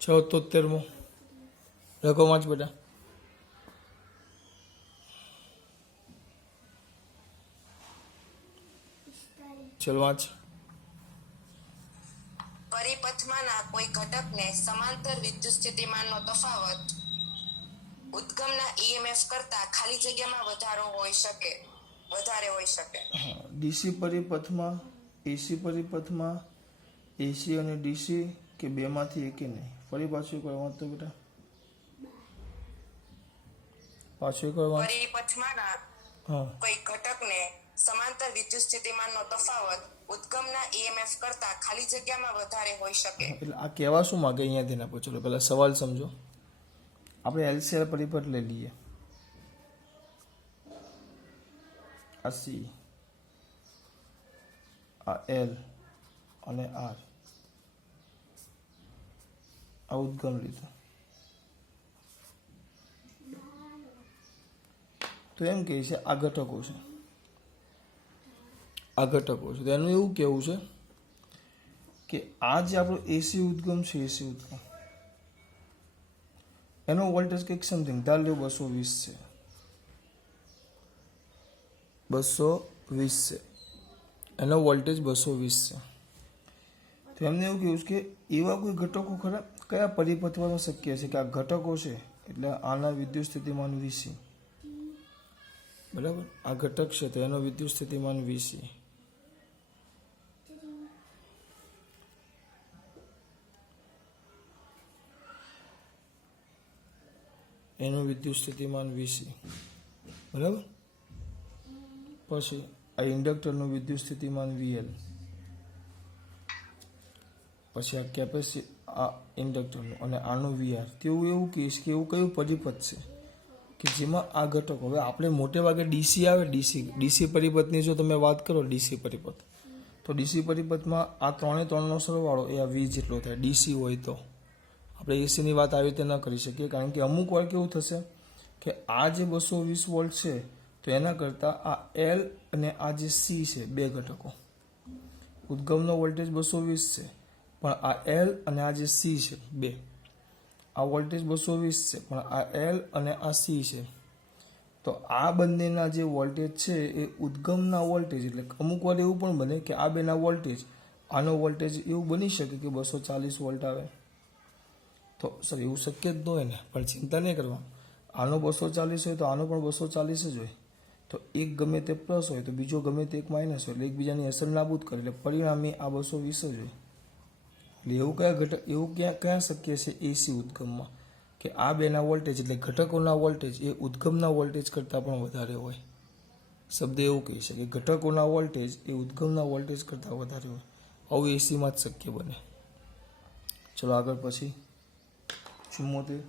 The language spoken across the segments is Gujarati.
76મો લખો વાંચ બેટા. ચલો વાંચ. પરિપથમાંના કોઈ ઘટકને સમાંતર વિદ્યુત સ્થિતિમાનનો તફાવત ઉદ્ગમના ઈએમએફ કરતા ખાલી જગ્યામાં વધારે હોઈ શકે. ડીસી પરિપથમાં, એસી પરિપથમાં, એસી અને ડીસી કે બેમાંથી એકે નહીં. ફરી પાછું એક વાર વાંચતો બેટા. પાછું એક વાર વાંચ. પરિપથમાંના કોઈ ઘટકને સમાંતર વિદ્યુત સ્થિતિમાનનો તફાવત ઉદ્ગમના ઈએમએફ કરતા ખાલી જગ્યામાં વધારે હોઈ શકે. એટલે આ કહેવા શું માગે અહીંયા ધ્યાન આપો. ચલો પહેલા સવાલ સમજો. આપણે એલસીઆર પરિપથ લઈ લઈએ. આ સી, આ એલ અને આર, આ ઉદ્ગમ લીધો. તો એમ કહે છે આ ઘટકો છે, આ ઘટકો છે. તો એનું એવું કહેવું છે કે આ જે આપણો એસી ઉદ્ગમ છે, એસી ઉદ્ગમ એનો વોલ્ટેજ કંઈક સમથિંગ ધાર લો 220 છે, 220 છે. એનો વોલ્ટેજ 220 છે. તો એમને એવું કહેવું છે કે એવા કોઈ ઘટકો ખરા કયા પરિપથમાં શક્ય છે કે આ ઘટકો છે એટલે આના વિદ્યુત સ્થિતિમાન વીસી, બરાબર. આ ઘટક છે તો એનો વિદ્યુત સ્થિતિમાન વીસી. એનું વિદ્યુત સ્થિતિમાન વીસી, બરાબર. પછી આ ઇન્ડક્ટરનું વિદ્યુત સ્થિતિમાન વીએલ. પછી આ આ ઇન્ડક્ટરનું અને આનું વીઆર. તેવું એવું કહીશ કે એવું કયું પરિપથ છે કે જેમાં આ ઘટકો. હવે આપણે મોટે ભાગે ડીસી આવે, ડીસી પરિપથની જો તમે વાત કરો, ડીસી પરિપથ, તો ડીસી પરિપથમાં આ ત્રણનો સરવાળો એ આ વી જેટલો થાય ડીસી હોય તો. આપણે એસીની વાત આવી રીતે ન કરી શકીએ કારણ કે અમુક વાર કેવું થશે કે આ જે 220 વોલ્ટ છે તો એના કરતાં આ એલ અને આ જે સી છે, બે ઘટકો, ઉદ્ગમનો વોલ્ટેજ 220 છે પણ આ એલ અને આ જે સી છે બે, આ વોલ્ટેજ 220 છે પણ આ એલ અને આ સી છે. તો આ બંનેના જે વોલ્ટેજ છે એ ઉદ્ગમના વોલ્ટેજ, એટલે અમુક વાર એવું પણ બને કે આ બેના વોલ્ટેજ, આનો વોલ્ટેજ એવું બની શકે કે 240 વોલ્ટ આવે. તો સર એવું શક્ય જ ન હોય ને, પણ ચિંતા નહીં કરવા. આનો 240 હોય તો આનો પણ 240 જ હોય. તો એક ગમે તે પ્લસ હોય તો બીજો ગમે તે એક માઇનસ હોય, એટલે એકબીજાની અસર નાબૂદ કરે, એટલે પરિણામી આ 220 જ હોય. એટલે એવું કયા ઘટક, એવું ક્યાં શક્ય છે એસી ઉદ્ગમમાં કે આ બેના વોલ્ટેજ એટલે ઘટકોના વોલ્ટેજ એ ઉદ્ગમના વોલ્ટેજ કરતાં પણ વધારે હોય. શબ્દ એવું કહી શકે ઘટકોના વોલ્ટેજ એ ઉદ્ગમના વોલ્ટેજ કરતાં વધારે હોય. આવું એસીમાં જ શક્ય બને. ચલો આગળ. પછી 74.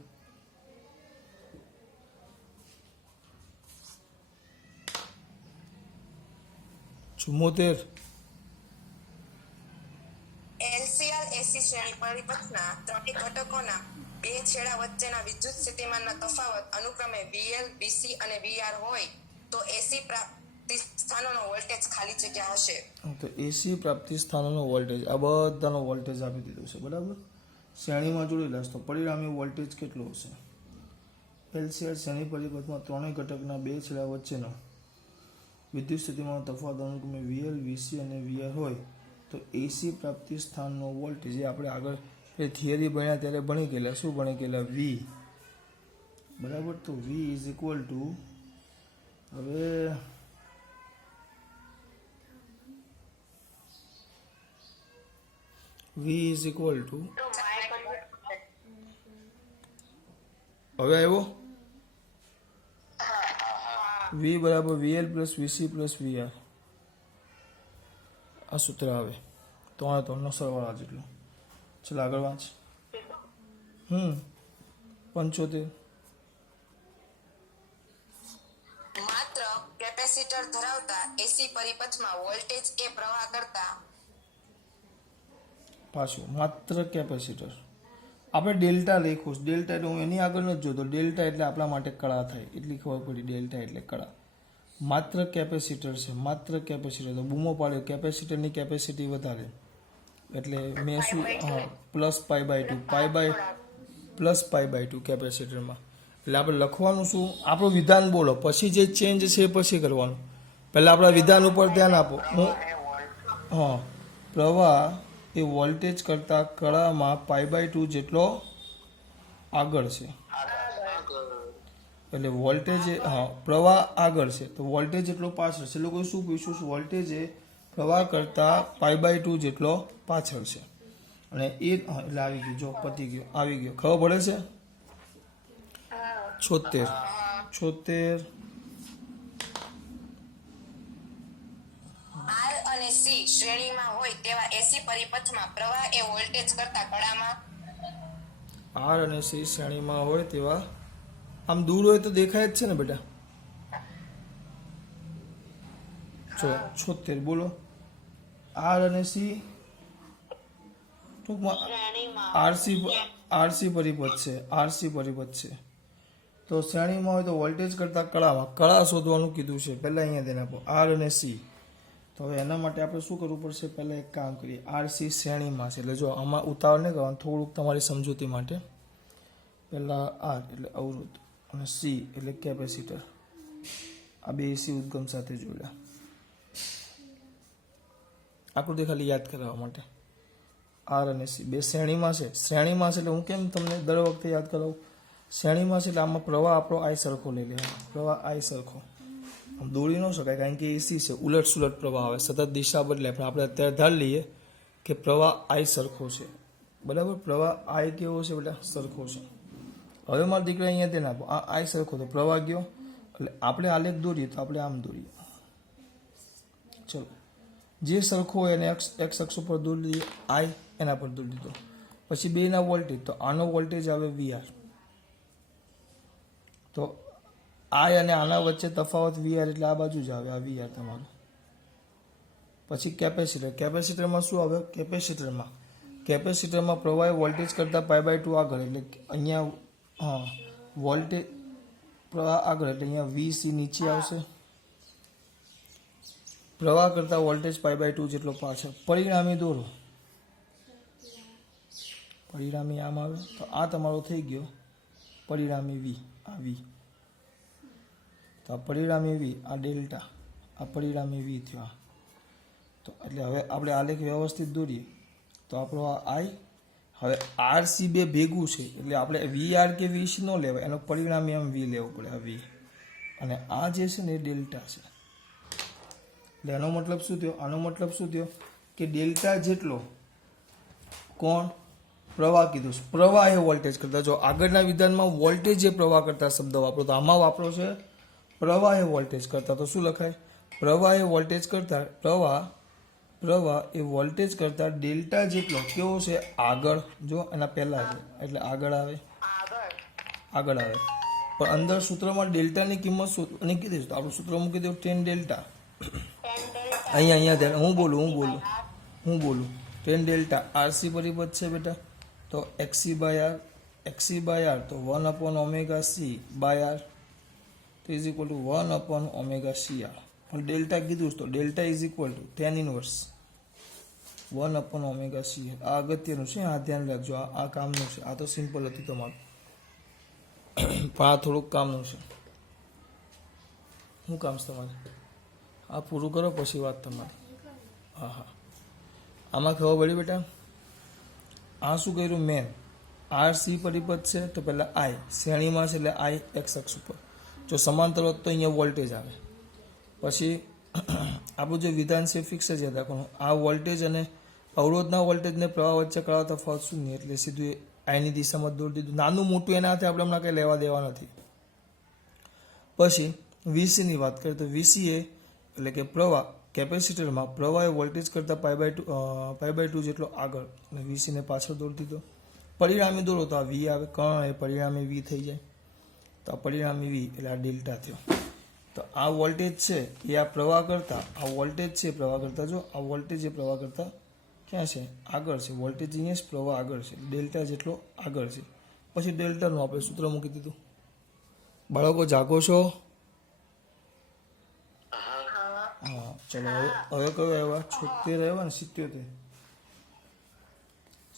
એલસીઆર એસી શ્રેણી પરિપથના ત્રણેય ઘટકોના બે છેડા વચ્ચેના વિદ્યુત સ્થિતિમાનના તફાવત અનુક્રમે વીએલ, વીસી અને વીઆર હોય તો એસી પ્રાપ્તિ સ્થાનોનો વોલ્ટેજ ખાલી જગ્યા હશે. તો એસી પ્રાપ્તિ સ્થાનોનો વોલ્ટેજ, આ બધાનો વોલ્ટેજ આપી દીધો છે, બરાબર. શ્રેણીમાં જોડેલા તો પરિણામી વોલ્ટેજ કેટલો હશે? એલસીઆર શ્રેણી પરિપથમાં ત્રણેય ઘટકના બે છેડા વચ્ચેનો વિદ્યુત સ્થિતિમાનનો તફાવત અનુક્રમે વીએલ, વીસી અને વીઆર હોય તો એસી પ્રાપ્તિ સ્થાનનો વોલ્ટેજ, એ આપણે આગળ થિયરી ભણ્યા ત્યારે ભણી ગયેલા. શું ભણી ગયેલા? વી, બરાબર. તો વી ઇઝ ઇક્વલ ટુ, હવે વી ઇઝ ઇક્વલ ટુ, હવે આવ્યો વી બરાબર VL plus VC plus VR. આ સૂત્ર આવે ત્રણનો સરવાળા જેટલું. ચલો આગળ વાંચ. 75. માત્ર કેપેસિટર ધરાવતા એસી પરિપથમાં વોલ્ટેજ એ પ્રવાહ કરતા, પાછું માત્ર કેપેસિટર. આપણે ડેલ્ટા લખ્યું. ડેલ્ટા એટલે હું એની આગળ નથી જોતો. ડેલ્ટા એટલે આપણા માટે કળા થાય એટલી ખબર પડી. ડેલ્ટા એટલે કળા. માત્ર કેપેસિટર છે, માત્ર કેપેસિટર. તો બૂમો પાડ્યો કેપેસિટરની કેપેસિટી વધારે, એટલે મેં શું, પ્લસ π/2. પ્લસ π/2 કેપેસિટરમાં. એટલે આપણે લખવાનું શું, આપણું વિધાન બોલો, પછી જે ચેન્જ છે એ પછી કરવાનું. પહેલાં આપણા વિધાન ઉપર ધ્યાન આપો. હા, પ્રવાહ એ વોલ્ટેજ કરતાં કળામાં π/2 જેટલો આગળ છે. એટલે વોલ્ટેજ હા પ્રવાહ આગળ છે તો વોલ્ટેજ એટલો પાછળ છે. લોકોએ શું પૂછ્યું, વોલ્ટેજ એ પ્રવાહ કરતાં π/2 જેટલો પાછળ છે. અને એ એટલે આવી ગયું, જો પતી ગયો, આવી ગયો, ખબર પડે છે. 76 આર અને સી શ્રેણીમાં હોય તેવા એસી પરિપથમાં પ્રવાહ એ વોલ્ટેજ કરતા કળામાં આર અને સી શ્રેણીમાં હોય તેવા, આમ દૂર હોય તો દેખાય જ છે ને બેટા. 76 બોલો. આર અને સી ટૂંકમાં આરસી પરિપથ છે. આરસી પરિપથ છે તો શ્રેણીમાં હોય તો વોલ્ટેજ કરતા કળામાં, કળા શોધવાનું કીધું છે. પહેલાં અહીંયા ધ્યાન આપો, આર અને સી. તો હવે એના માટે આપણે શું કરવું પડશે, પહેલાં એક કામ કરીએ. આરસી શ્રેણીમાં છે એટલે જો આમાં ઉતાવળ નહીં કરવાનું, થોડુંક તમારી સમજૂતી માટે. પહેલાં આર એટલે અવરોધ અને સી એટલે કેપેસિટર. આ બે એસી ઉદ્ગમ સાથે જોડ્યા. આકૃતિ ખાલી યાદ કરાવવા માટે. આર અને સી બે શ્રેણીમાં છે. શ્રેણીમાં છે એટલે હું કેમ તમને દર વખતે યાદ કરાવું, શ્રેણીમાં છે એટલે આમાં પ્રવાહ આપણો આઈ સરખો લઈ લેવાનો. પ્રવાહ આઈ સરખો આમ દોડી ન શકાય કારણ કે એસી છે, ઉલટ સુલટ પ્રવાહ આવે, સતત દિશા બદલાય. પણ આપણે અત્યારે ધાર લઈએ કે પ્રવાહ આઈ સરખો છે. બરાબર, પ્રવાહ આઈ કેવો છે બેટા, સરખો છે. હવે મારા દીકરા અહીંયા તેને આપો, આ આઈ સરખો તો પ્રવાહ ગયો. એટલે આપણે આલેખ દોરીએ તો આપણે આમ દોરીએ. ચલો, જે સરખો હોય એને એક્સ અક્ષ ઉપર દોરી દઈએ, આઈ એના પર દોરી દીધો. પછી બેના વોલ્ટેજ, તો આનો વોલ્ટેજ આવે વીઆર. તો આઈ અને આના વચ્ચે તફાવત વીઆર એટલે આ બાજુ જ આવે, આ વીઆર તમારું. પછી કેપેસિટર, કેપેસિટરમાં શું આવે, કેપેસિટરમાં પ્રવાહ વોલ્ટેજ કરતાં π/2 આગળ. એટલે અહીંયા હા વોલ્ટેજ પ્રવાહ આગળ એટલે અહીંયા વીસી નીચે આવશે. પ્રવાહ કરતાં વોલ્ટેજ π/2 જેટલો પાછળ. પરિણામી દોરો, પરિણામી આમ આવે તો આ તમારો થઈ ગયો પરિણામી વી. આ વી તો આ પરિણામી વી, આ ડેલ્ટા, આ પરિણામી વી થયો. તો એટલે હવે આપણે આલેખ વ્યવસ્થિત દોરીએ તો આપણો આ આઈ. હવે આરસી બે ભેગું છે એટલે આપણે વીઆર કે વીસી ન લેવાય, એનો પરિણામી આમ વી લેવો પડે, આ વી. અને આ જે છે ને એ ડેલ્ટા છે. એટલે એનો મતલબ શું થયો, આનો મતલબ શું થયો કે ડેલ્ટા જેટલો કોણ પ્રવાહ કીધું છે. પ્રવાહ એ વોલ્ટેજ કરતા, જો આગળના વિધાનમાં વોલ્ટેજ એ પ્રવાહ કરતા શબ્દ વાપરો, તો આમાં વાપરો છે પ્રવાહ એ વોલ્ટેજ કરતા. તો શું લખાય, પ્રવાહ એ વોલ્ટેજ કરતા, પ્રવાહ એ વોલ્ટેજ કરતા ડેલ્ટા જેટલો કેવો છે આગળ. જો એના પહેલા છે એટલે આગળ આવે. પણ અંદર સૂત્રમાં ડેલ્ટાની કિંમત શું અને કીધી, તો આપણું સૂત્ર મૂકી દઉં 10 ડેલ્ટા. અહીંયા ધ્યાન, હું બોલું 10 ડેલ્ટા. આરસી પરિપથ છે બેટા, તો XC બાય આર તો 1/ωc બાય આર તો is equal to 1/ωc R. પણ ડેલ્ટા કીધું તો delta is equal to 10 inverse 1/ωc. આ અગત્યનું છે, આ ધ્યાન રાખજો. આ કામનું છે. આ તો સિમ્પલ હતું તમારું, પણ આ થોડુંક કામનું છે. શું કામ છે તમારે? આ પૂરું કરો પછી વાત તમારી. હા, આમાં ખબર પડી બેટા. આ શું કર્યું મેન, આર સી પરિપથ છે તો પહેલાં આઈ શ્રેણીમાં છે એટલે આઈ એક્સ અક્ષ ઉપર. જો સમાંતર હોત તો અહીંયા વોલ્ટેજ આવે. પછી આપણું જે વિધાન છે ફિક્સ જ યાદ રાખવાનું. આ વોલ્ટેજ અને અવરોધના વોલ્ટેજને પ્રવાહ વચ્ચે કળા તફાવત શૂન્ય, એટલે સીધું આઈની દિશામાં દોરી દીધું. નાનું મોટું એના હાથે આપણે હમણાં કંઈ લેવા દેવા નથી. પછી વીસીની વાત કરીએ તો વીસી એટલે કે પ્રવાહ કેપેસિટરમાં પ્રવાહ એ વોલ્ટેજ કરતાં π/2 જેટલો આગળ અને વીસીને પાછળ દોરી દીધો. પરિણામી દોરો તો આ વી આવે, કર્ણ એ પરિણામી વી થઈ જાય. તો આ પરિણામી વી એટલે આ ડેલ્ટા થયો. તો આ વોલ્ટેજ છે એ આ પ્રવાહ કરતાં, આ વોલ્ટેજ છે પ્રવાહ કરતાં, જો આ વોલ્ટેજ એ પ્રવાહ કરતાં ક્યાં છે આગળ છે. વોલ્ટેજ અહીંયા જ પ્રવાહ આગળ છે, ડેલ્ટા જેટલો આગળ છે. પછી ડેલ્ટાનું આપણે સૂત્ર મૂકી દીધું. બાળકો જાગો છો? હા, ચલો હવે કયો આવ્યા? 76 આવ્યા ને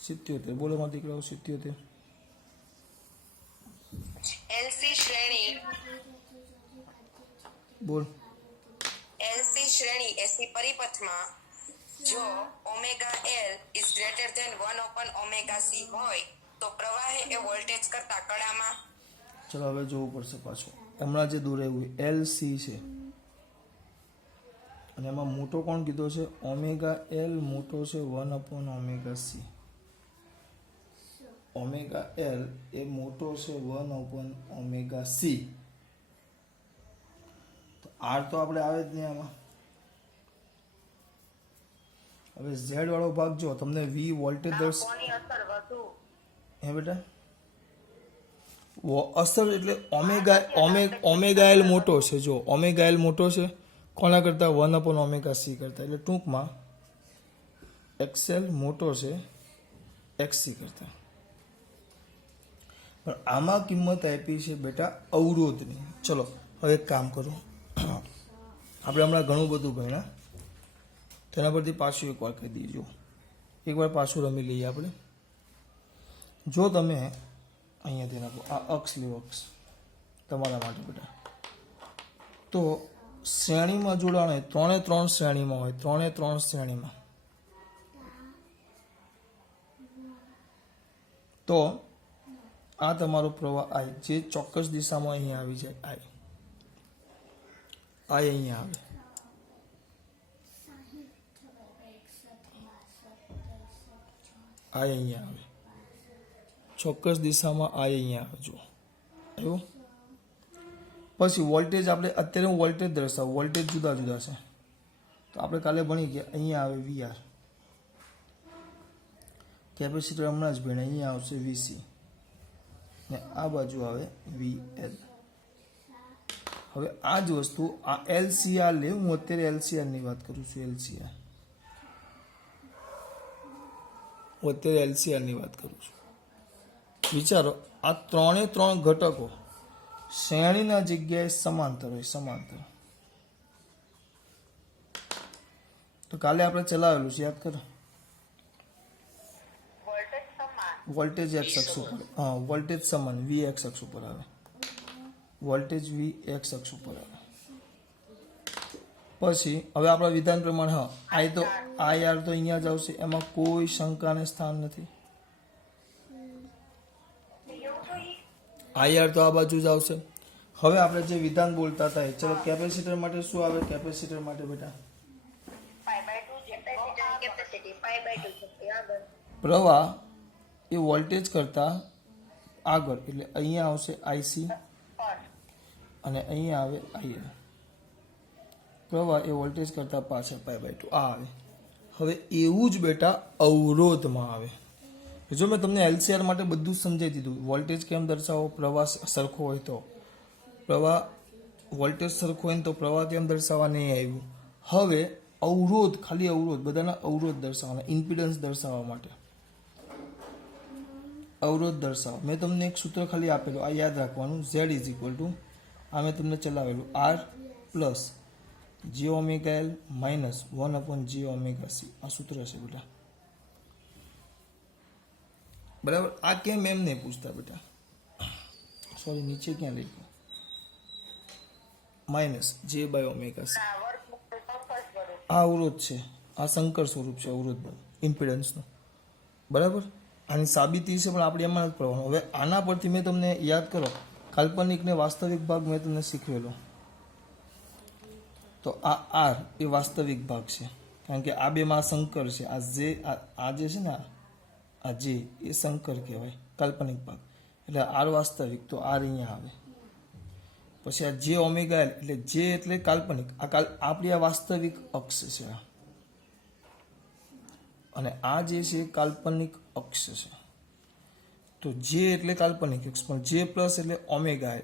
77. બોલો મારા દીકરાઓ 77. એલસી શ્રેણી બોલ. એલસી શ્રેણી એસી પરિપથમાં જો omega L is greater than 1/ωc હોય તો પ્રવાહે એ વોલ્ટેજ કરતા કડામાં ચલો હવે જોવું પડશે પાછું. હમણાં જે દોરેવું એલ સી છે અને એમાં મોટો કોણ કીધો છે? ઓમેગા એલ મોટો છે 1/ωc. ઓમેગા એલ એ મોટો છે 1/ωc. તો આર તો આપણે આવે જ નહીં આમાં. હવે ઝેડ વાળો ભાગ જો તમને વી વોલ્ટેજ કોની અસર વધુ હે બેટા અસર એટલે ઓમેગા એલ મોટો છે. જો ઓમેગા એલ મોટો છે કોના કરતા? 1/ωc કરતા. એટલે ટૂંકમાં એક્સએલ મોટો છે એક્સસી કરતા. પણ આમાં કિંમત આપી છે બેટા અવરોધની. ચલો હવે એક કામ કરો, આપણે હમણાં ઘણું બધું ભણ્યા તેના પરથી પાછું એકવાર કહી દઈએ. એકવાર પાછું રમી લઈએ આપણે. જો તમે અહીંયાથી નાખો આ અક્ષ લ્યો, અક્ષ તમારા માટે બેટા. તો શ્રેણીમાં જોડાણ હોય, 3 શ્રેણીમાં હોય, 3 શ્રેણીમાં, તો આ તમારો પ્રવાહ આઈ જે ચોક્કસ દિશામાં અહીંયા આવી જાય. આઈ અહીંયા આવે. આઈ અહીંયા આવે. ચોક્કસ દિશામાં આઈ અહીંયા આવે. જો આવ્યું. પછી વોલ્ટેજ આપણે અત્યારે હું વોલ્ટેજ દર્શાવું. વોલ્ટેજ જુદા જુદા છે તો આપણે કાલે ભણી ગયા. અહીંયા આવે વીઆર. કેપેસિટર હમણાં જ ભણે. અહીંયા આવશે વીસી ને આ બાજુ આવે વીએલ. હવે આ જ વસ્તુ આ એલસીઆર લે. હું અત્યારે એલસીઆરની વાત કરું છું. એલસીઆર હું અત્યારે એલસીઆરની વાત કરું છું. વિચારો આ 3 ઘટકો શ્રેણીના જગ્યાએ સમાંતર હોય. સમાંતર તો કાલે આપણે ચલાવેલું છે, યાદ કરો. વોલ્ટેજ એક્સ અક્ષ ઉપર, હા વોલ્ટેજ સમાન વી એક્સ અક્ષ ઉપર આવે. વોલ્ટેજ વી એક્સ અક્ષ ઉપર આવે. પછી હવે આપણા વિધાન પ્રમાણે હા આઈ તો આઈ આર તો અહીંયા જ આવશે. એમાં કોઈ શંકાને સ્થાન નથી. આઈ આર તો આ બાજુ જ આવશે. હવે આપણે જે વિધાન બોલતા હતા એ ચલો કેપેસિટર માટે શું આવે? કેપેસિટર માટે બેટા પ્રવાહ એ વોલ્ટેજ કરતા આગળ એટલે અહીંયા આવશે આઈસી અને અહીંયા આવે આઈએલ. પ્રવાહ એ વોલ્ટેજ કરતા પાછળ π/2 આ આવે. હવે એવું જ બેટા અવરોધમાં આવે. જો મેં તમને એલસીઆર માટે બધું સમજાવી દીધું. વોલ્ટેજ કેમ દર્શાવો? પ્રવાહ સરખો હોય તો. પ્રવાહ વોલ્ટેજ સરખો હોય ને તો પ્રવાહ કેમ દર્શાવવા નહીં આવ્યું. હવે અવરોધ, ખાલી અવરોધ, બધાના અવરોધ દર્શાવવાના, ઇમ્પિડન્સ દર્શાવવા માટે અવરોધ દર્શાવો. મેં તમને એક સૂત્ર ખાલી આપેલું, આ યાદ રાખવાનું. ઝેડ ઇઝ ઇક્વલ ટુ આ મેં તમને ચલાવેલું આર પ્લસ જે ઓમેગા એલ માઇનસ 1/jωc. આ સૂત્ર છે બેટા. બરાબર. આ કેમ એમ નહીં પૂછતા બેટા. સોરી નીચે ક્યાં લખ્યું? Minus j/ωc. આ અવરોધ છે. આ સંકર સ્વરૂપ છે અવરોધનું, ઇમ્પિડન્સનું. બરાબર. આની સાબિતી છે પણ આપણે એમાં નથી પડવાનું. હવે આના પરથી મેં તમને યાદ કરો કાલ્પનિક ને વાસ્તવિક ભાગ મેં તમને શીખવેલો. તો આ આર એ વાસ્તવિક ભાગ છે કારણ કે આ બેમાં સંકર છે. આ જે છે ને આ જે એ સંકર કહેવાય, કાલ્પનિક ભાગ. એટલે આર વાસ્તવિક, તો આર અહીંયા આવે. પછી આ જે ઓમેગા એલ એટલે જે એટલે કાલ્પનિક. આપણી આ વાસ્તવિક અક્ષ છે અને આ જે છે કાલ્પનિક અક્ષ છે. તો જે એટલે કાલ્પનિક અક્ષ, પણ જે પ્લસ એટલે ઓમેગા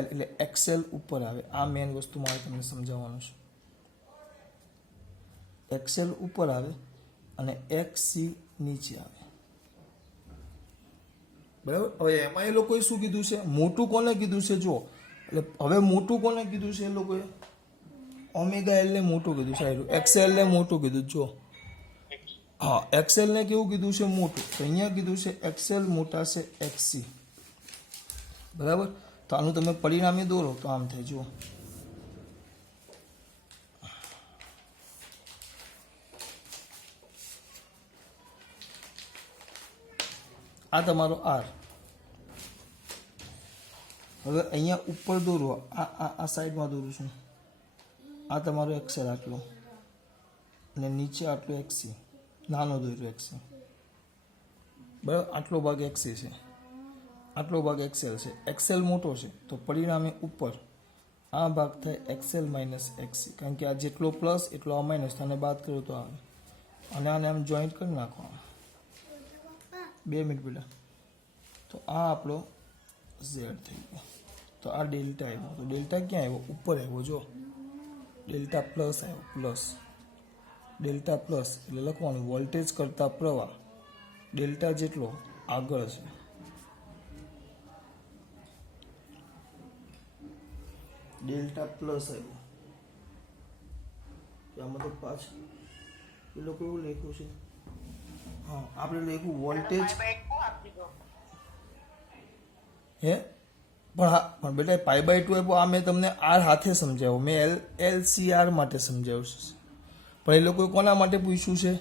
એલ એટલે એક્સએલ ઉપર આવે. આ મેઇન વસ્તુ મારે તમને સમજાવવાનું છે. એક્સએલ ઉપર આવે અને એક્સસી નીચે આવે. બરાબર. હવે એમાં એ લોકોએ શું કીધું છે? મોટું કોને કીધું છે? જો એટલે હવે મોટું કોને કીધું છે? એ લોકોએ ઓમેગા એલ ને મોટું કીધું છે. એક્સએલ ને મોટું કીધું. જો હા એક્સએલ ને કેવું કીધું છે? મોટું. તો અહીંયા કીધું છે એક્સએલ મોટા છે એક્સસી. બરાબર. તો આનું તમે પરિણામી દોરો તો આમ થાય જુઓ. આ તમારો આર. હવે અહીંયા ઉપર દોરો, આ સાઈડમાં દોરું છું. આ તમારો એક્સેલ આટલો અને નીચે આટલો એક્સી, નાનો દોર્યો એક્સી, બરાબર. આટલો ભાગ એક્સી છે, આટલો ભાગ એક્સેલ છે. એક્સેલ મોટો છે તો પરિણામે ઉપર આ ભાગ થાય એક્સેલ માઇનસ એક્સી, કારણ કે આ જેટલો પ્લસ એટલો આ માઇનસ, આને બાદ કરો તો આવે. અને આને આમ જોઈન્ટ કરી નાખો. 2 મિનિટ બેટા. તો આ આપણો ઝેડ થઈ ગયો. તો આ ડેલ્ટા આવ્યો. તો ડેલ્ટા ક્યાં આવ્યો? ઉપર આવ્યો. જો ડેલ્ટા પ્લસ આવ્યો, પ્લસ ડેલ્ટા પ્લસ એટલે લખવાનું વોલ્ટેજ કરતા પ્રવાહ ડેલ્ટા જેટલો આગળ છે. ડેલ્ટા પ્લસ આવ્યો. આમાં તો પાછું એ લોકો એવું લખ્યું છે. હા, આપણે લખ્યું વોલ્ટેજ હે, પણ હા, પણ બેટા π/2 આપ્યો. આ મેં તમને આર હાથે સમજાવ્યો, મેં LCR માટે સમજાવ્યું છે. પણ એ લોકોએ કોના માટે પૂછ્યું છે?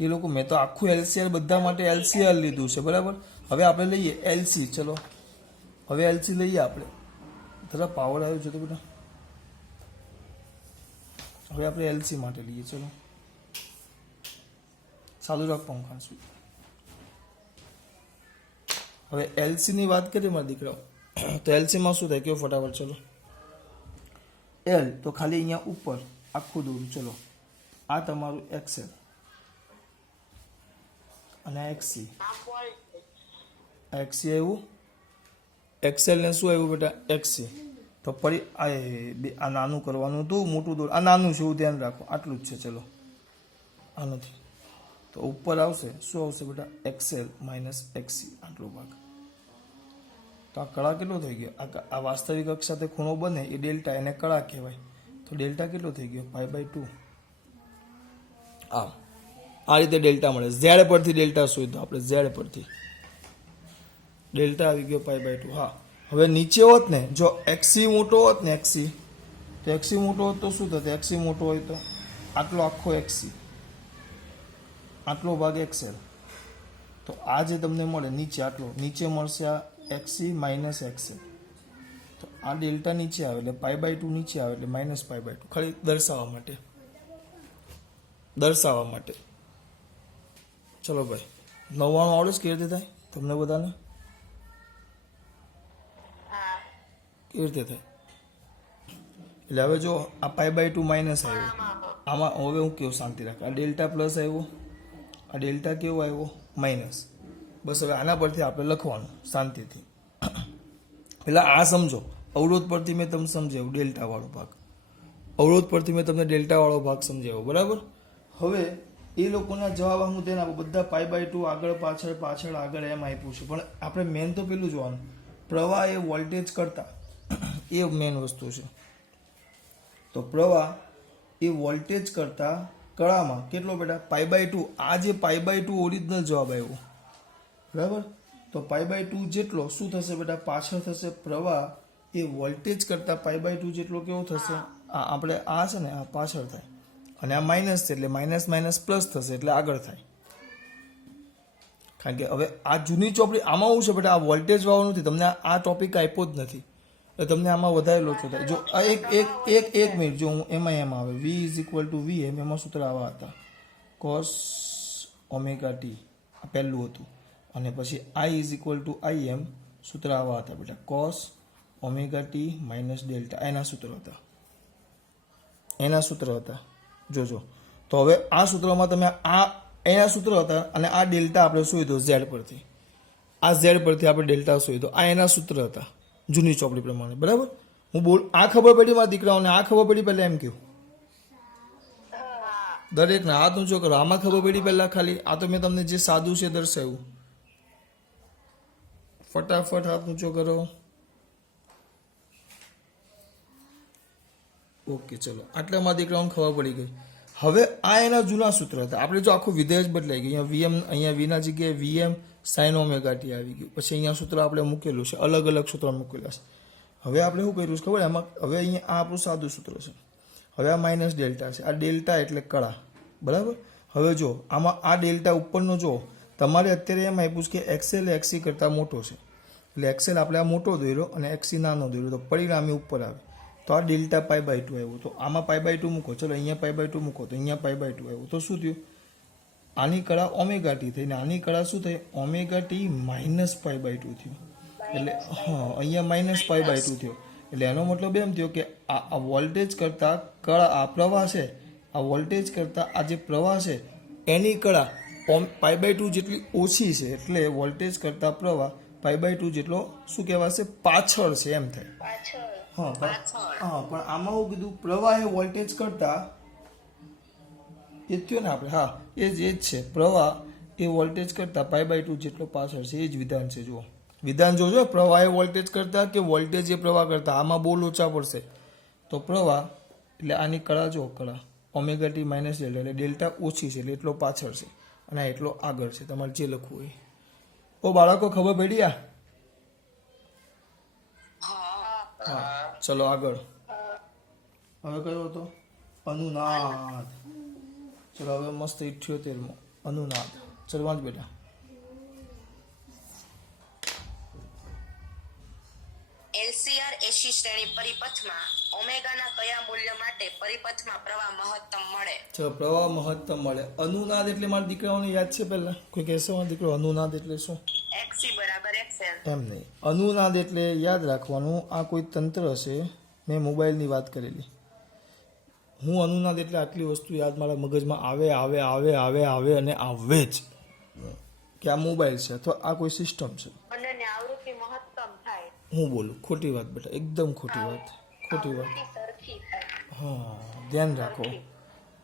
એ લોકો, મેં તો આખું LCR બધા માટે LCR લીધું છે, બરાબર. હવે આપણે લઈએ LC. ચલો હવે LC લઈએ આપણે. જરા પાવર આવ્યો છે તો બેટા. હવે આપણે LC માટે લઈએ. ચલો ચાલુ રાખ પંખા શું. હવે LC ની વાત કરીએ મારા દીકરાઓ, તો LC માં શું થાય? કયો ફટાફટ. ચલો L તો ખાલી અહીંયા ઉપર આખું દોરું. ચલો આ તમારું એક્સેલ અને એક્સી. એક્સી આવ્યું. એક્સેલ ને શું આવ્યું બેટા? એક્સી. તો ફરી આ નાનું કરવાનું હતું, મોટું દોર. આ નાનું છે એવું ધ્યાન રાખો, આટલું જ છે. ચલો આ નથી. તો ઉપર આવશે શું આવશે બેટા? એક્સેલ માઇનસ એક્સી, આટલો ભાગ. તો આ કળા કેટલો થઈ ગયો? આ વાસ્તવિક અક્ષ સાથે ખૂણો બને એ ડેલ્ટા, એને કળા કહેવાય. તો ડેલ્ટા કેટલો થઈ ગયો? π/2. આ રીતે ડેલ્ટા મળે. ઝેડ પરથી ડેલ્ટા શોધો આપણે. ઝેડ પરથી ડેલ્ટા આવી ગયો π/2. હા, હવે નીચે હોત ને, જો એક્સી મોટો હોત ને, એક્સી, તો એક્સી મોટો હોત તો શું થતું? એક્સી મોટો હોય તો આટલો આખો એક્સી, આટલો ભાગ એક્સેલ. તો આ જે તમને મળે નીચે, આટલો નીચે મળશે આ એક્સી માઇનસ એક્સેલ. તો આ ડેલ્ટા નીચે આવે એટલે π/2 નીચે આવે એટલે માઇનસ π/2. ખાલી દર્શાવવા માટે. ચલો ભાઈ, 99 આવડે કેવી રીતે થાય તમને બધાને? કેવી રીતે થાય? એટલે હવે જો આ π/2 માઇનસ આવ્યો, આમાં હવે હું કેવું શાંતિ રાખ. આ ડેલ્ટા પ્લસ આવ્યો, આ ડેલ્ટા કેવો આવ્યો? માઇનસ. બસ હવે આના પરથી આપણે લખવાનું શાંતિથી. પેલા આ સમજો, અવરોધ પરથી મેં તમને સમજાવ્યું ડેલ્ટા વાળો ભાગ. અવરોધ પરથી મેં તમને ડેલ્ટા વાળો ભાગ સમજાવ્યો, બરાબર. હવે એ લોકોના જવાબ હું તેને આપું. બધા π/2 આગળ પાછળ આગળ એમ આપ્યું છે. પણ આપણે મેન તો પેલું જોવાનું, પ્રવાહ એ વોલ્ટેજ કરતા, એ મેન વસ્તુ છે. તો પ્રવાહ એ વોલ્ટેજ કરતા કળામાં કેટલો બેટા? π/2. આ જે π/2 ઓરિજિનલ જવાબ આવ્યો, બરાબર. તો π/2 જેટલો શું થશે બેટા? પાછળ થશે. પ્રવાહ એ વોલ્ટેજ કરતા π/2 જેટલો કેવો થશે? આ આપણે આ છે ને, આ પાછળ થાય. અને આ માઇનસ છે એટલે માઇનસ માઇનસ પ્લસ થશે એટલે આગળ થાય. કારણ કે હવે આ જૂની ચોપડી આમાં શું છે બેટા? આ વોલ્ટેજ વાળું નથી. તમને આ ટોપિક આપ્યો જ નથી એટલે તમને આમાં વધારે લોચો થાય. જો આ એક મિનિટ, જો હું એમ આવે V = VM, એમાં સૂત્ર આવા હતા cos ωt, આ પહેલું હતું. અને પછી I = Im, સૂત્ર આવા હતા બેટા cos ωt માઇનસ ડેલ્ટા. એના સૂત્ર હતા. જોજો. તો હવે આ સૂત્રમાં તમે એના સૂત્ર હતા અને આ ડેલ્ટા આપણે શોધ્યો ઝેડ પરથી. આ ઝેડ પરથી આપણે ડેલ્ટા શોધ્યો. આ એના સૂત્ર હતા જૂની ચોપડી પ્રમાણે, બરાબર. હું બોલ, આ ખબર પડી મારા દીકરાઓને? આ ખબર પડી પહેલા એમ કહ્યું દરેકને હાથ ઊંચો કરો. આમાં ખબર પડી પહેલા ખાલી? આ તો મેં તમને જે સાદું છે દર્શાવ્યું. ફટાફટ હાથ ઊંચો કરો. ઓકે, ચલો આટલામાં દીકરાઓને ખબર પડી ગઈ. હવે આ એના જૂના સૂત્ર હતા. આપણે જો આખું વિધેય જ બદલાઈ ગયું. અહીંયા VM, અહીંયા વીના જગ્યાએ VM, સાઇન ઓમેગા ટી આવી ગયું. પછી અહીંયા સૂત્ર આપણે મૂકેલું છે, અલગ અલગ સૂત્ર મૂકેલા છે. હવે આપણે શું કર્યું છે ખબર? એમાં હવે અહીંયા આ આપણું સાદું સૂત્ર છે. હવે આ માઇનસ ડેલ્ટા છે. આ ડેલ્ટા એટલે કળા, બરાબર. હવે જો આમાં આ ડેલ્ટા ઉપરનો જો તમારે અત્યારે એમ આપ્યું છે કે એક્સેલ એક્સી કરતાં મોટો છે, એટલે એક્સેલ આપણે આ મોટો દોર્યો અને એક્સી નાનો દોર્યો, તો પરિણામે ઉપર આવે. તો આ ડેલ્ટા પાઈ બાય 2 આવ્યું. તો આમાં પાઈ બાય 2 મૂકો, ચલો અહીંયા પાઈ બાય 2 મૂકો, તો અહીંયા પાઈ બાય 2 આવ્યું. તો શું થયું? આની કળા ઓમેગા ટી થઈ ને આની કળા શું થઈ? Omega t minus pi by 2 થયું. એટલે હા, અહીંયા માઇનસ પાઈ બાય 2 થયો. એટલે એનો મતલબ એમ થયો કે આ વોલ્ટેજ કરતાં કળા, આ પ્રવાહ છે, આ વોલ્ટેજ કરતાં આ જે પ્રવાહ છે એની કળા પાઈ બાય 2 જેટલી ઓછી છે. એટલે વોલ્ટેજ કરતાં પ્રવાહ પાઈ બાય 2 જેટલો શું કહેવાશે? પાછળ છે એમ થાય. હા પણ આમાં હું કીધું? પ્રવાહ એ વોલ્ટેજ કરતાં એ થયો ને આપણે, હા એ જ છે. પ્રવાહ એ વોલ્ટેજ કરતાં પાઈ બાય 2 જેટલો પાછળ છે. એ જ વિધાન છે. જુઓ વિધાન જોજો, પ્રવાહ એ વોલ્ટેજ કરતાં કે વોલ્ટેજ એ પ્રવાહ કરતાં, આમાં બહુ લોચા પડશે. તો પ્રવાહ એટલે આની કળા જો, કળા ઓમેગા ટી માઇનસ ડેલ્ટા, એટલે ડેલ્ટા ઓછી છે એટલે એટલો પાછળ છે અને આ એટલો આગળ છે. તમારે જે લખવું હોય. ઓ બાળકો, ખબર પડી? હા, ચલો આગળ. હવે કયો હતો? અનુનાદ. ચલો હવે મસ્ત 78મો અનુનાદ. ચલો વાંચ બેટા. LCR એસી શ્રેણી પરિપથમાં ઓમેગાના કયા મૂલ્ય માટે પરિપથમાં પ્રવાહ મહત્તમ મળે? ચલો, પ્રવાહ મહત્તમ મળે. અનુનાદ એટલે મારા દીકરાઓને યાદ છે? પહેલા કોઈ કહેશે મારો દીકરો અનુનાદ એટલે શું? XC બરાબર XL. એમ નહીં. અનુનાદ એટલે યાદ રાખવાનું, આ કોઈ તંત્ર છે. મેં મોબાઈલની વાત કરેલી. હું અનુનાદ એટલે આટલી વસ્તુ યાદ મારા મગજમાં આવે આવે આવે આવે આવે અને આવે જ કે આ મોબાઈલ છે અથવા આ કોઈ સિસ્ટમ છે. અને આવૃત્તિ મહત્તમ થાય. હું બોલું ખોટી વાત બેટા, એકદમ ખોટી વાત, ખોટી વાત. હા, ધ્યાન રાખો.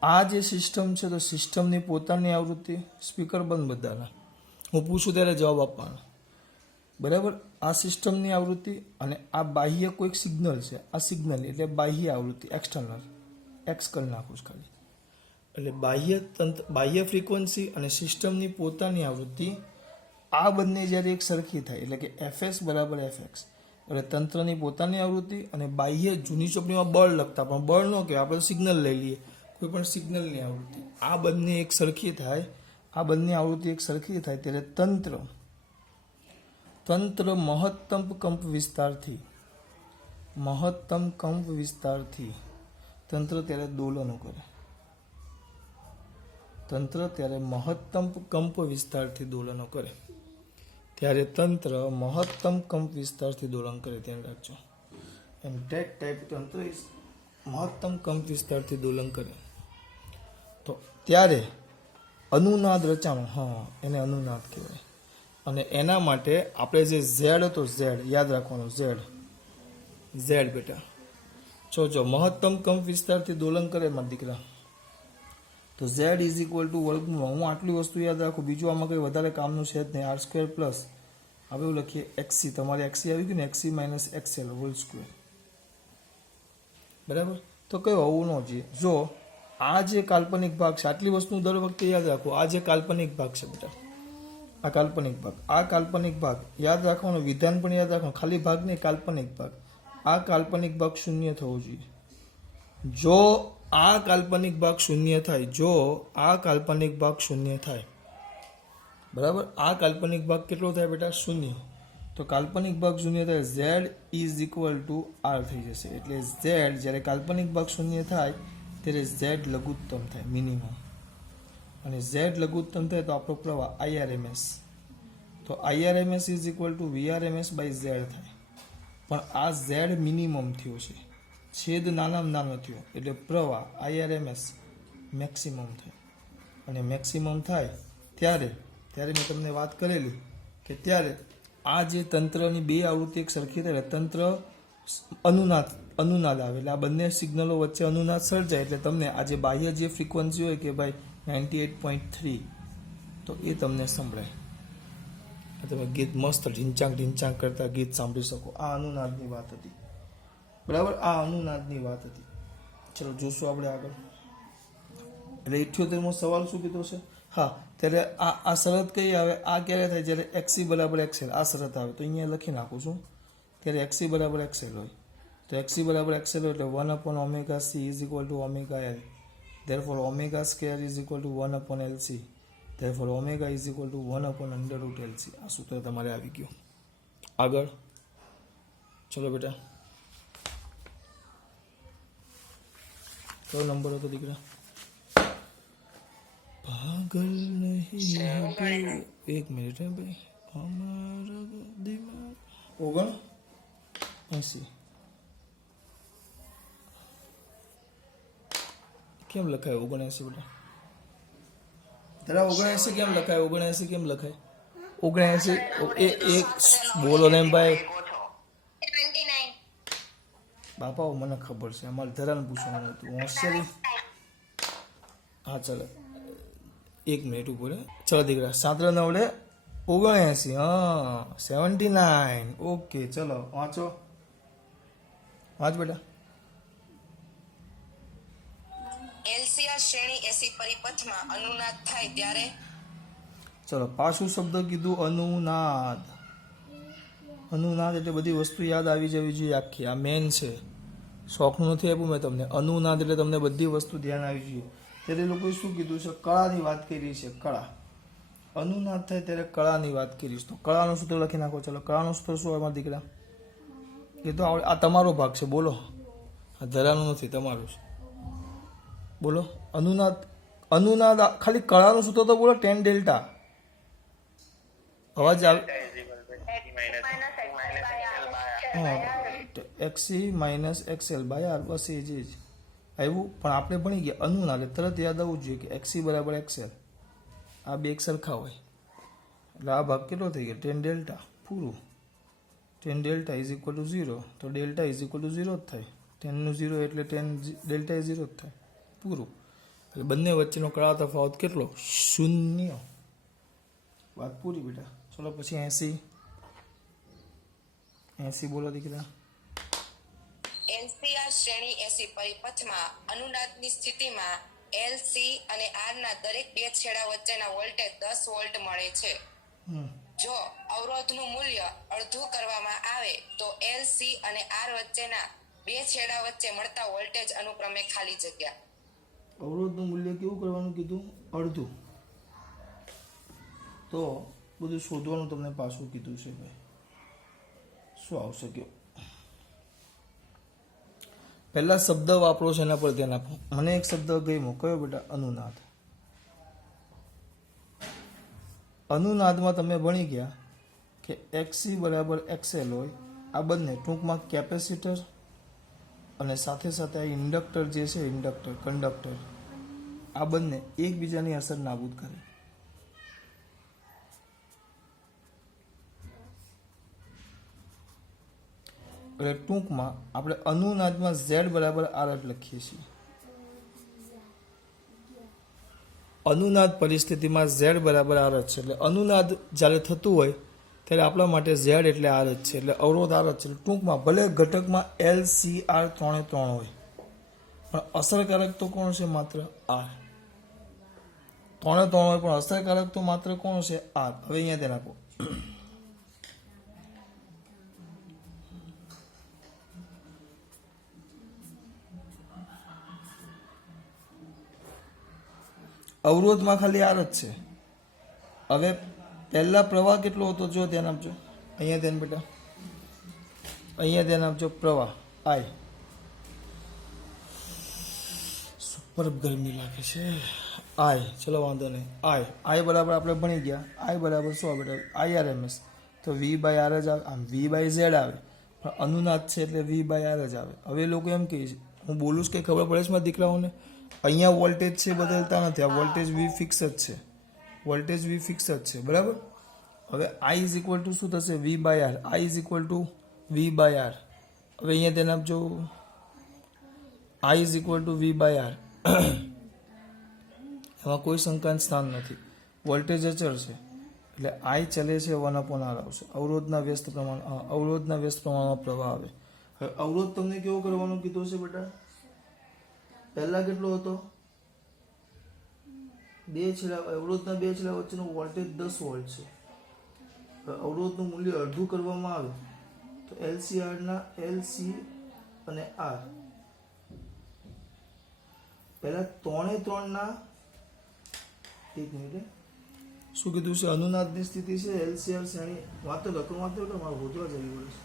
આ જે સિસ્ટમ છે તો સિસ્ટમની પોતાની આવૃત્તિ, સ્પીકર બંધ બધાના, હું પૂછું ત્યારે જવાબ આપવાનો, બરાબર. આ સિસ્ટમની આવૃત્તિ અને આ બાહ્ય કોઈક સિગ્નલ છે, આ સિગ્નલ એટલે બાહ્ય આવૃત્તિ, એક્સટર્નલ, એક્સ કરી નાખું છું ખાલી. એટલે બાહ્ય ફ્રીક્વન્સી અને સિસ્ટમની પોતાની આવૃત્તિ, આ બંને જ્યારે એક સરખી થાય એટલે કે એફએસ બરાબર એફએક્સ, એટલે તંત્રની પોતાની આવૃત્તિ અને બાહ્ય, જૂની ચોપડીમાં બળ લખતા પણ બળ ન કહેવાય, આપણે સિગ્નલ લઈ લઈએ, કોઈ પણ સિગ્નલની આવૃત્તિ, આ બંને એક સરખી થાય, આ બંને આવૃત્તિ એક સરખી થાય ત્યારે તંત્ર મહત્તમ કંપ વિસ્તારથી તંત્ર ત્યારે દોલનો કરે. તંત્ર ત્યારે મહત્તમ કંપ વિસ્તારથી દોલનો કરે. ત્યારે તંત્ર મહત્તમ કંપ વિસ્તારથી દોલન કરે. ધ્યાન રાખજો. એમ ટાઈપ તંત્ર મહત્તમ કંપ વિસ્તારથી દોલન કરે તો ત્યારે અનુનાદ રચાણો, હા એને અનુનાદ કહેવાય. અને એના માટે આપણે જે ઝેડ હતો, ઝેડ યાદ રાખવાનો, ઝેડ બેટા. જો મહત્તમ કંપ વિસ્તારથી દોલન કરે મારા દીકરા, તો ઝેડ ઇઝ ઇક્વલ ટુ વર્ગમૂળ, હું આટલી વસ્તુ યાદ રાખું, બીજું આમાં કંઈ વધારે કામનું છે જ નહીં. આર સ્ક્વેર પ્લસ હવે એવું લખીએ એક્સી, તમારે એક્સી આવી ગયું ને, એક્સી માઇનસ એક્સએલ હોલ સ્ક્વેર, બરાબર. તો કયો હોવું ન જોઈએ? જો આ જે કાલ્પનિક ભાગ છે, આટલી વસ્તુ દર વખતે યાદ રાખો, આ જે કાલ્પનિક ભાગ છે બેટા, આ કાલ્પનિક ભાગ યાદ રાખવાનો, વિધાન પણ યાદ રાખવાનું, ખાલી ભાગ નહીં, કાલ્પનિક ભાગ. આ કાલ્પનિક ભાગ શૂન્ય થવો જોઈએ. જો આ કાલ્પનિક ભાગ શૂન્ય થાય, બરાબર. આ કાલ્પનિક ભાગ કેટલો થાય બેટા? શૂન્ય. તો કાલ્પનિક ભાગ શૂન્ય થાય, Z is equal to R થઈ જશે. એટલે ઝેડ જ્યારે કાલ્પનિક ભાગ શૂન્ય થાય ત્યારે ઝેડ લઘુત્તમ થાય, મિનિમમ. અને ઝેડ લઘુત્તમ થાય તો આપણો પ્રવાહ IRMS, તો IRMS is equal to VRMS by Z થાય. પણ આ ઝેડ મિનિમમ થયો છે, છેદ નાનામાં નાનો થયો, એટલે પ્રવાહ IRMS મેક્સિમમ થાય. અને મેક્સિમમ થાય ત્યારે મેં તમને વાત કરેલી કે ત્યારે આ જે તંત્રની બે આવૃત્તિ એક સરખી થાય, તંત્ર અનુનાદ આવે. એટલે આ બંને સિગ્નલો વચ્ચે અનુનાદ સર્જાય એટલે તમને આ જે બાહ્ય જે ફ્રીક્વન્સી હોય કે ભાઈ 98.3, તો એ તમને સંભળાય. તમે ગીત મસ્ત ઢીંચાંગ કરતા ગીત સાંભળી શકો. આ અનુનાદની વાત હતી, બરાબર. આ અનુનાદની વાત હતી. ચલો જોશું આપણે આગળ. એટલે 78મો સવાલ શું કીધો છે? હા, ત્યારે આ શરત કઈ આવે? આ ક્યારે થાય? જ્યારે XC બરાબર XL આ શરત આવે. તો અહીંયા લખી નાખું છું. ત્યારે XC બરાબર XL હોય. તો XC બરાબર XL હોય એટલે 1/ωc is equal two omega L. Therefore omega square is equal to 1/LC. Therefore omega is equal to 1/√LC. આ સૂત્ર તમારે આવી ગયું. આગળ ચલો બેટા, કયો નંબર હતો દીકરા? પાગલ નહીં હવે. એક મિનિટ હે ભાઈ, અમારા દિમાગ 79. કેમ લખાય 79 બેટા? તારા 79 કેમ લખાય? 79 કેમ લખાય? 79 એક બોલો ને ભાઈ. 29. બાપા મને ખબર છે, અમારે ધરાને પૂછવાનું હતું. હું હોશિયારી. હા ચાલો, એક મિનિટ ઉપર. ચલો દીકરા, 7 9 79. હા 79. ઓકે ચલો વાંચો, વાંચ બેટા. LCR શ્રેણી એસી પરિપથમાં અનુનાદ થાય ત્યારે ચલો પાછું શબ્દ કીધું, અનુનાદ. અનુનાદ એટલે બધી વસ્તુ યાદ આવી જવી જોઈએ આખી. આ મેન છે, શોખનું નથી આપ્યું મેં તમને. અનુનાદ એટલે તમને બધી વસ્તુ ધ્યાન આવી જોઈએ. ત્યારે લોકોએ શું કીધું છે? કળાની વાત કરી છે. કળા, અનુનાદ થાય ત્યારે કળાની વાત કરીશ. તો કળાનું સૂત્ર લખી નાખો. ચલો કળાનું સૂત્ર શું હોય મારા દીકરા? એ તો આ તમારો ભાગ છે, બોલો. આ ધરાનું નથી, તમારું છે. બોલો અનુનાદ. અનુનાદ ખાલી કળાનું સૂત્ર તો બોલો. tan ડેલ્ટા અવાજ આવે? XC minus XL by R. બસ એ જ આવ્યું. પણ આપણે ભણી ગયા અનુનાદ, તરત યાદ આવવું જોઈએ કે XC બરાબર XL. આ બે એક સરખા હોય એટલે આ ભાગ કેટલો થઈ ગયો? tan ડેલ્ટા પૂરું. tan delta is equal two 0. તો ડેલ્ટા ઇઝ ઇક્વલ ટુ 0 જ થાય. ટેનનું 0 એટલે tan ડેલ્ટા એ 0 જ થાય પૂરું. એટલે બંને વચ્ચેનો કળા તફાવત કેટલો? 0. વાત પૂરી બેટા. ચલો પછી 80 બોલો દીકરા. LCR શ્રેણી એસી પરિપથમાં અનુનાદની સ્થિતિમાં LC અને R ના દરેક બે છેડા વચ્ચેના વોલ્ટેજ 10 વોલ્ટ મળે છે. જો અવરોધનું મૂલ્ય અડધું કરવામાં આવે તો LC અને R વચ્ચેના બે છેડા વચ્ચે મળતા વોલ્ટેજ અનુક્રમે ખાલી જગ્યા. અવરોધનું મૂલ્ય કેવું કરવાનું કીધું? અડધું. તો બધું શોધવાનું તમને પાછું કીધું છે ભાઈ. શું આવશે કયો? પહેલા શબ્દ વાપરો છે, એના પર ધ્યાન આપો. મને એક શબ્દ ગમ્યો, કયો બેટા? અનુનાદ. અનુનાદમાં તમે ભણી ગયા કે XC બરાબર XL હોય. આ બંને ટૂંકમાં કેપેસિટર અને સાથે સાથે આ ઇન્ડક્ટર જે છે, ઇન્ડક્ટર કંડક્ટર, આ બંને એકબીજાની અસર નાબૂદ કરે. એટલે ટૂંકમાં આપણે અનુનાદમાં Z બરાબર R જ લખીએ છીએ. અનુનાદ પરિસ્થિતિમાં Z બરાબર R જ છે. એટલે અનુનાદ જ્યારે થતું હોય ત્યારે આપણા માટે Z એટલે R જ છે. એટલે અવરોધ R જ છે. ટૂંકમાં ભલે ઘટકમાં L, C, R 3 હોય, પણ અસરકારક તો કોણ છે? માત્ર R. 3 હોય પણ અસરકારક તો માત્ર કોણ છે? R. હવે અહીંયા ધ્યાન આપો. અવરોધમાં ખાલી R જ છે. હવે પહેલા પ્રવાહ કેટલો હતો? જો ધ્યાન આપજો. અહીંયા ધ્યાન બેટા, અહીંયા ધ્યાન આપજો. પ્રવાહ I. સુપર ગરમી લાગે છે. I. ચલો વાંધો નહીં. I બરાબર આપણે ભણી ગયા. I બરાબર શું આવે બેટા? IRMS. તો V બાય R જ આવે. આમ V બાય Z આવે, પણ અનુનાદ છે એટલે V બાય R જ આવે. હવે લોકો એમ કહે છે, હું બોલું છું કે ખબર પડે છે મારા દીકરાઓને? અહીંયા વોલ્ટેજ છે બદલતા નથી. આ વોલ્ટેજ V ફિક્સ જ છે. વોલ્ટેજ V ફિક્સ જ છે, બરાબર. હવે I ઇઝ ઇક્વલ ટુ શું થશે? V by R. I is equal to V by R. હવે અહીંયા ધ્યાન આપજો. I is equal to V by R. એમાં કોઈ શંકાનું સ્થાન નથી. વોલ્ટેજ અચળ છે એટલે I ચલે છે 1/R આવશે. અવરોધના વ્યસ્ત પ્રમાણમાં પ્રવાહ આવે. હવે અવરોધ તમને કેવો કરવાનું કીધું છે બેટા? પહેલા કેટલો હતો? બે છેડા અવરોધના બે છેડા વચ્ચેનો વોલ્ટેજ 10 વોલ્ટ છે. અવરોધનું મૂલ્ય અડધું કરવામાં આવે તો એલસીઆરના એલસી અને આર પહેલા 3 ના 1 મિનિટ શું કીધું છે? અનુનાદની સ્થિતિ છે એલસીઆર શ્રેણી વાતો લખો એટલે મારે હોદવા જવી પડે છે.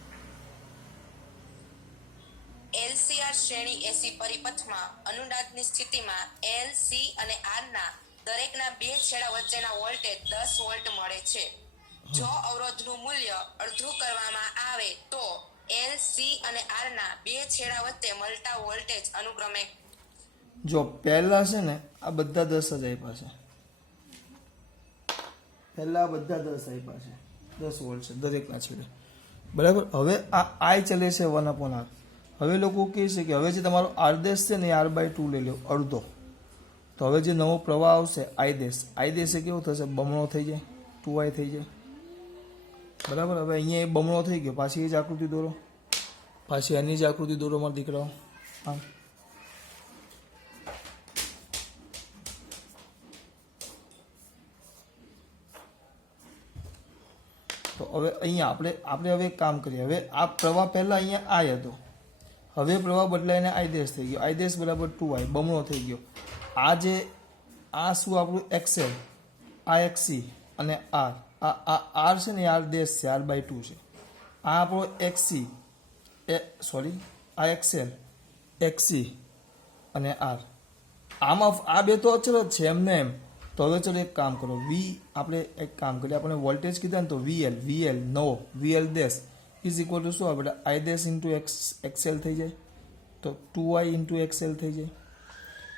એલસીઆર શ્રેણી એસી પરિપથમાં અનુનાદની સ્થિતિમાં એલ સી અને આર ના દરેકના બે છેડા વચ્ચેના વોલ્ટેજ 10 વોલ્ટ મળે છે. જો અવરોધનું મૂલ્ય અડધું કરવામાં આવે તો એલ સી અને આર ના બે છેડા વચ્ચે મળતા વોલ્ટેજ અનુક્રમે જો પહેલા છે ને આ બધા 10 જ આપ્યા છે. પહેલા બધા 10 આપ્યા છે, 10 વોલ્ટ છે દરેકના છેડે, બરાબર. હવે આ આઈ ચલે છે 1/r. હવે લોકો કહે છે કે હવે જે તમારો આર દેશ છે ને એ r/2 લઈ લો, અડધો. તો હવે જે નવો પ્રવાહ આવશે આઈ દેશ એ કેવો થશે? બમણો થઈ જાય, 2i થઈ જાય, બરાબર. હવે અહીંયા એ બમણો થઈ ગયો. પાછી એ જ આકૃતિ દોરો, પાછી આની જ આકૃતિ દોરો મારા દીકરાઓ. આમ તો હવે અહીંયા આપણે હવે એક કામ કરીએ. હવે આ પ્રવાહ પહેલા અહીંયા આઈ હતો, હવે પ્રવાહ બદલાઈને આઈ દેશ થઈ ગયો. આઈ દેશ બરાબર 2i, બમણો થઈ ગયો. આ શું આપણું એક્સએલ, આ એક્સી અને આર, આ આર છે ને આર દેશ છે, r/2 છે. આ આપણો એક્સી આ એક્સએલ, એક્સી અને આર. આમાં આ બે તો અચળ જ છે એમને એમ. તો હવે ચલો એક કામ કરો, આપણે એક કામ કરીએ, આપણે વોલ્ટેજ કીધા ને તો વીએલ નવો વીએલ દેશ ઇઝ ઇક્વલ ટુ શું આપણે આઈ દેશ ઇન્ટુ એક્સએલ થઈ જાય, તો 2i ઇન્ટુ એક્સએલ થઈ જાય.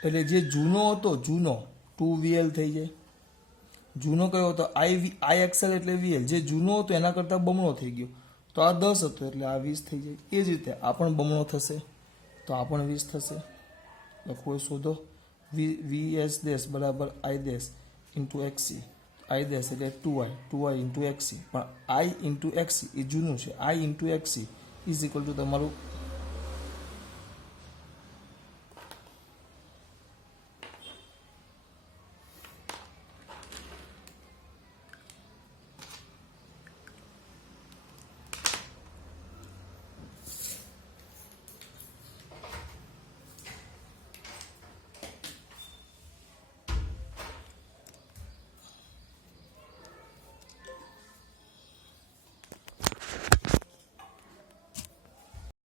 એટલે જે જૂનો હતો, જૂનો 2vl થઈ જાય. જૂનો કયો હતો? આઈ એક્સએલ એટલે વીએલ. જે જૂનો હતો એના કરતાં બમણો થઈ ગયો. તો આ 10 હતો એટલે આ 20 થઈ જાય. એ જ રીતે આ પણ બમણો થશે તો આ પણ 20 થશે. લખો શોધો. વીએસ દેશ બરાબર આઈ દેશ ઇન્ટુ એક્સી. આઈ દેશ એટલે 2i ઇન્ટુ એક્સી. પણ આઈ ઇન્ટુ એક્સી એ જૂનું છે. I into એક્સી is equal two તમારું